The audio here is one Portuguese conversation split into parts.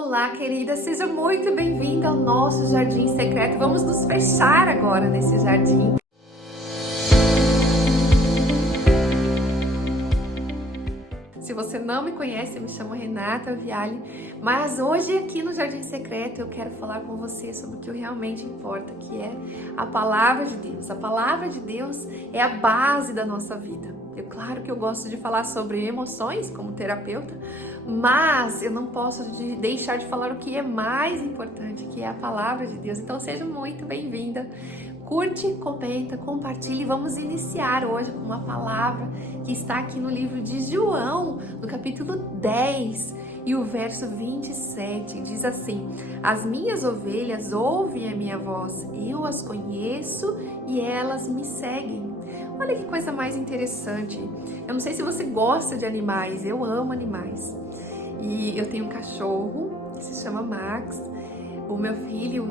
Olá, querida, seja muito bem-vinda ao nosso jardim secreto. Vamos nos fechar agora nesse jardim. Se você não me conhece, eu me chamo Renata Viale, mas hoje aqui no Jardim Secreto eu quero falar com você sobre o que realmente importa, que é a Palavra de Deus. A Palavra de Deus é a base da nossa vida. Claro que eu gosto de falar sobre emoções como terapeuta, mas eu não posso deixar de falar o que é mais importante, que é a Palavra de Deus. Então seja muito bem-vinda. Curte, comenta, compartilhe. Vamos iniciar hoje com uma palavra que está aqui no livro de João, no capítulo 10 e o verso 27. Diz assim: as minhas ovelhas ouvem a minha voz, eu as conheço e elas me seguem. Olha que coisa mais interessante. Eu não sei se você gosta de animais, eu amo animais. E eu tenho um cachorro que se chama Max. O meu filho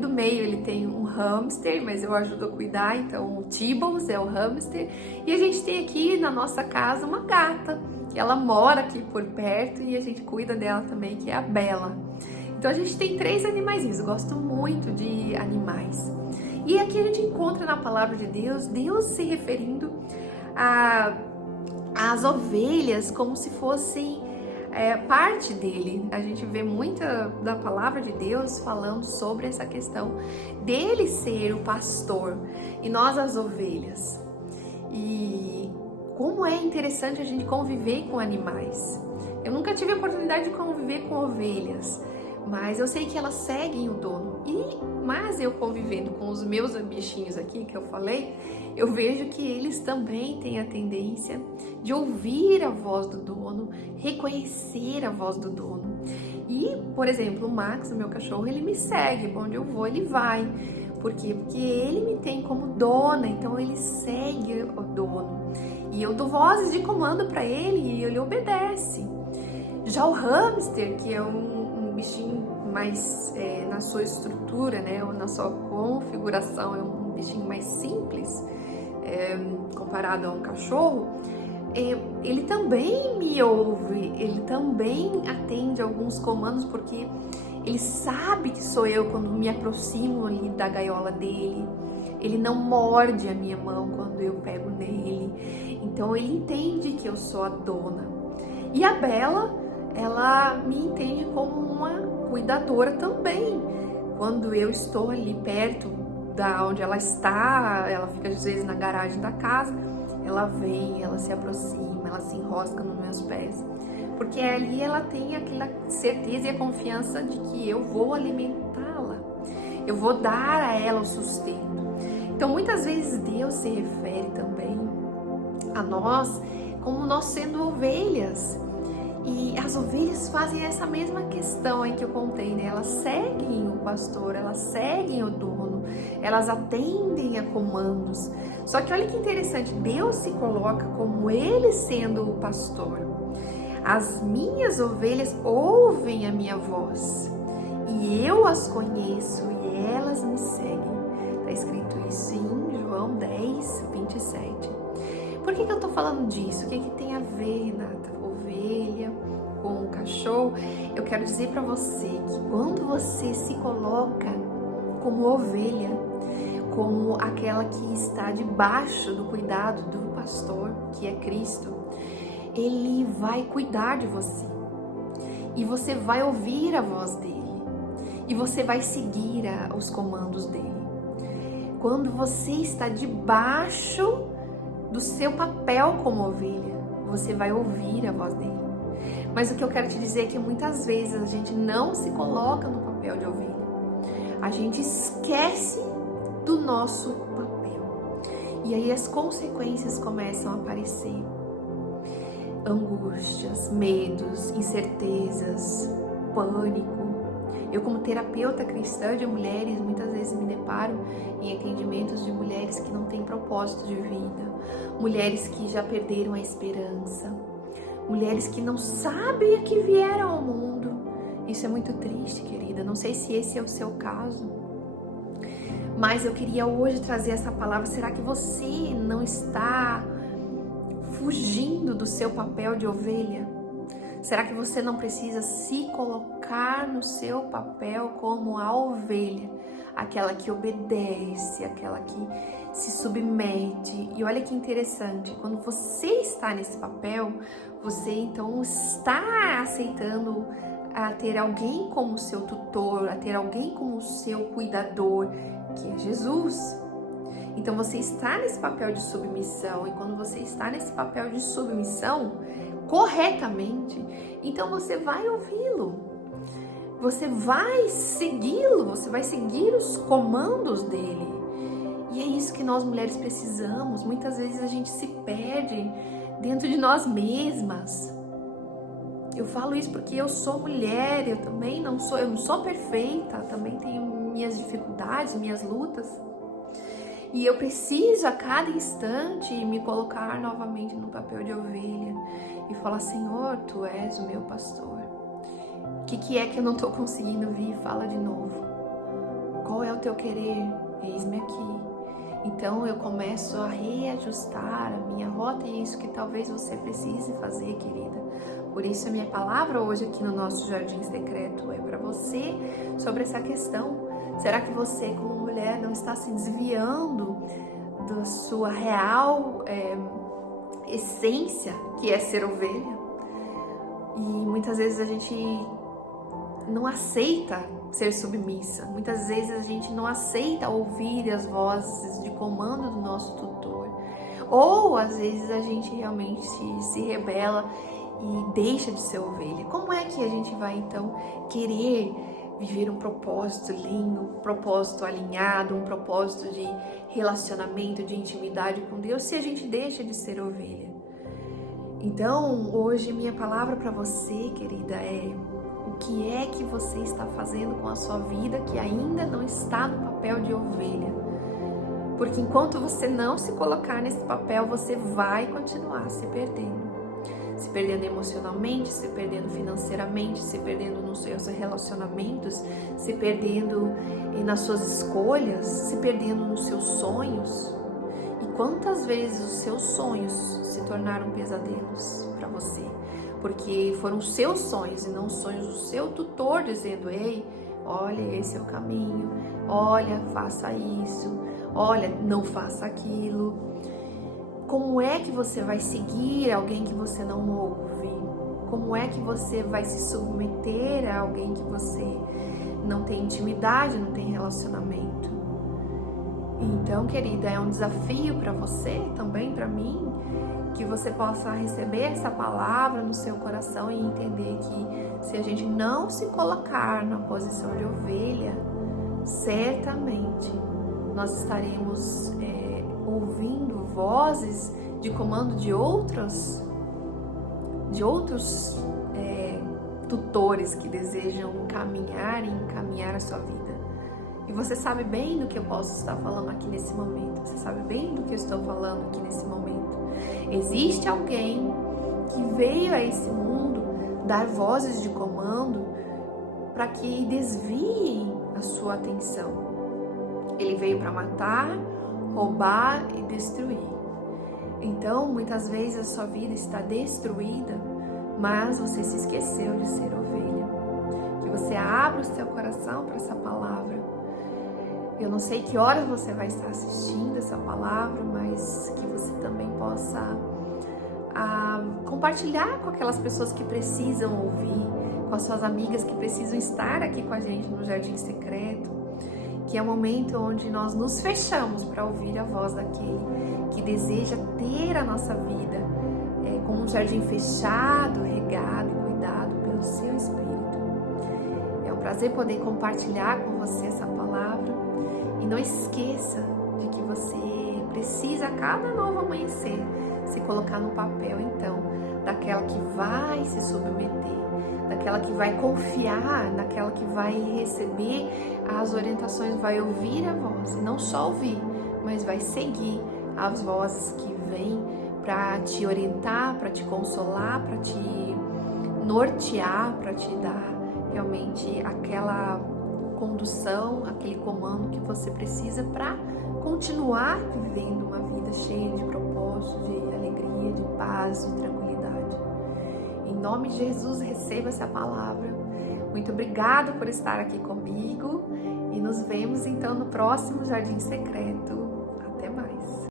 do meio, ele tem um hamster, mas eu ajudo a cuidar, então o Tibbles é o hamster. E a gente tem aqui na nossa casa uma gata, que ela mora aqui por perto e a gente cuida dela também, que é a Bela. Então a gente tem 3 animaizinhos, eu gosto muito de animais. E aqui a gente encontra na palavra de Deus, Deus se referindo às ovelhas como se fossem parte dele. A gente vê muita da palavra de Deus falando sobre essa questão dele ser o pastor e nós as ovelhas. E como é interessante a gente conviver com animais. Eu nunca tive a oportunidade de conviver com ovelhas, mas eu sei que elas seguem o dono. Mas eu convivendo com os meus bichinhos aqui que eu falei, eu vejo que eles também têm a tendência de ouvir a voz do dono, reconhecer a voz do dono. E, por exemplo, o Max, o meu cachorro, ele me segue, pra onde eu vou ele vai. Por quê? Porque ele me tem como dona, então ele segue o dono. E eu dou vozes de comando para ele e ele obedece. Já o hamster, que é um bichinho mais na sua estrutura, né, ou na sua configuração, é um bichinho mais simples comparado a um cachorro, ele também me ouve, ele também atende alguns comandos, porque ele sabe que sou eu quando me aproximo ali da gaiola dele. Ele não morde a minha mão quando eu pego nele, então ele entende que eu sou a dona. E a Bela, ela me entende como uma cuidadora também. Quando eu estou ali perto da onde ela está, ela fica às vezes na garagem da casa, ela vem, ela se aproxima, ela se enrosca nos meus pés, porque ali ela tem aquela certeza e a confiança de que eu vou alimentá-la, eu vou dar a ela o sustento. Então muitas vezes Deus se refere também a nós como nós sendo ovelhas. E as ovelhas fazem essa mesma questão aí que eu contei, né? Elas seguem o pastor, elas seguem o dono, elas atendem a comandos. Só que olha que interessante, Deus se coloca como ele sendo o pastor. As minhas ovelhas ouvem a minha voz e eu as conheço e elas me seguem. Está escrito isso em João 10, 27. Por que eu tô falando disso? O que tem a ver, Renata? Ovelha com o cachorro? Eu quero dizer para você que quando você se coloca como ovelha, como aquela que está debaixo do cuidado do pastor, que é Cristo, ele vai cuidar de você e você vai ouvir a voz dele e você vai seguir os comandos dele. Quando você está debaixo do seu papel como ovelha, você vai ouvir a voz dele. Mas o que eu quero te dizer é que muitas vezes a gente não se coloca no papel de ovelha. A gente esquece do nosso papel. E aí as consequências começam a aparecer. Angústias, medos, incertezas, pânico. Eu, como terapeuta cristã de mulheres, muitas vezes me deparo em atendimentos de mulheres que não têm propósito de vida, mulheres que já perderam a esperança, mulheres que não sabem a que vieram ao mundo. Isso é muito triste, querida. Não sei se esse é o seu caso, mas eu queria hoje trazer essa palavra. Será que você não está fugindo do seu papel de ovelha? Será que você não precisa se colocar no seu papel como a ovelha, aquela que obedece, aquela que se submete? E olha que interessante, quando você está nesse papel, você então está aceitando a ter alguém como seu tutor, a ter alguém como seu cuidador, que é Jesus. Então você está nesse papel de submissão, e quando você está nesse papel de submissão corretamente, então você vai ouvi-lo, você vai segui-lo, você vai seguir os comandos dele. E é isso que nós mulheres precisamos. Muitas vezes a gente se perde dentro de nós mesmas. Eu falo isso porque eu sou mulher, eu não sou perfeita, também tenho minhas dificuldades, minhas lutas. E eu preciso a cada instante me colocar novamente no papel de ovelha e falar: Senhor, Tu és o meu pastor. O que é que eu não estou conseguindo vir? Fala de novo. Qual é o Teu querer? Eis-me aqui. Então eu começo a reajustar a minha rota, e é isso que talvez você precise fazer, querida. Por isso a minha palavra hoje aqui no nosso Jardim Secreto é para você sobre essa questão. Será que você, como mulher, não está se desviando da sua real essência, que é ser ovelha? E muitas vezes a gente não aceita ser submissa. Muitas vezes a gente não aceita ouvir as vozes de comando do nosso tutor. Ou às vezes a gente realmente se rebela e deixa de ser ovelha. Como é que a gente vai então querer viver um propósito lindo, um propósito alinhado, um propósito de relacionamento, de intimidade com Deus, se a gente deixa de ser ovelha? Então, hoje minha palavra para você, querida, é: o que é que você está fazendo com a sua vida que ainda não está no papel de ovelha? Porque enquanto você não se colocar nesse papel, você vai continuar se perdendo. Se perdendo emocionalmente, se perdendo financeiramente, se perdendo nos seus relacionamentos, se perdendo nas suas escolhas, se perdendo nos seus sonhos. E quantas vezes os seus sonhos se tornaram pesadelos para você? Porque foram os seus sonhos e não os sonhos do seu tutor dizendo: ei, olha, esse é o caminho, olha, faça isso, olha, não faça aquilo. Como é que você vai seguir alguém que você não ouve? Como é que você vai se submeter a alguém que você não tem intimidade, não tem relacionamento? Então, querida, é um desafio para você, também para mim, que você possa receber essa palavra no seu coração e entender que se a gente não se colocar na posição de ovelha, certamente nós estaremos ouvindo vozes de comando de outros tutores que desejam caminhar e encaminhar a sua vida. E você sabe bem do que eu posso estar falando aqui nesse momento. Você sabe bem do que eu estou falando aqui nesse momento. Existe alguém que veio a esse mundo dar vozes de comando para que desviem a sua atenção. Ele veio para matar, roubar e destruir. Então, muitas vezes a sua vida está destruída, mas você se esqueceu de ser ovelha. Que você abra o seu coração para essa palavra. Eu não sei que hora você vai estar assistindo essa palavra, mas que você também possa compartilhar com aquelas pessoas que precisam ouvir, com as suas amigas que precisam estar aqui com a gente no Jardim Secreto, que é o momento onde nós nos fechamos para ouvir a voz daquele que deseja ter a nossa vida como um jardim fechado, regado e cuidado pelo seu Espírito. É um prazer poder compartilhar com você essa palavra, e não esqueça de que você precisa a cada novo amanhecer se colocar no papel então daquela que vai se submeter, daquela que vai confiar, daquela que vai receber as orientações, vai ouvir a voz, e não só ouvir, mas vai seguir as vozes que vêm para te orientar, para te consolar, para te nortear, para te dar realmente aquela condução, aquele comando que você precisa para continuar vivendo uma vida cheia de propósito, de alegria, de paz, de tranquilidade. nome de Jesus, receba essa palavra. Muito obrigado por estar aqui comigo e nos vemos então no próximo Jardim Secreto. Até mais.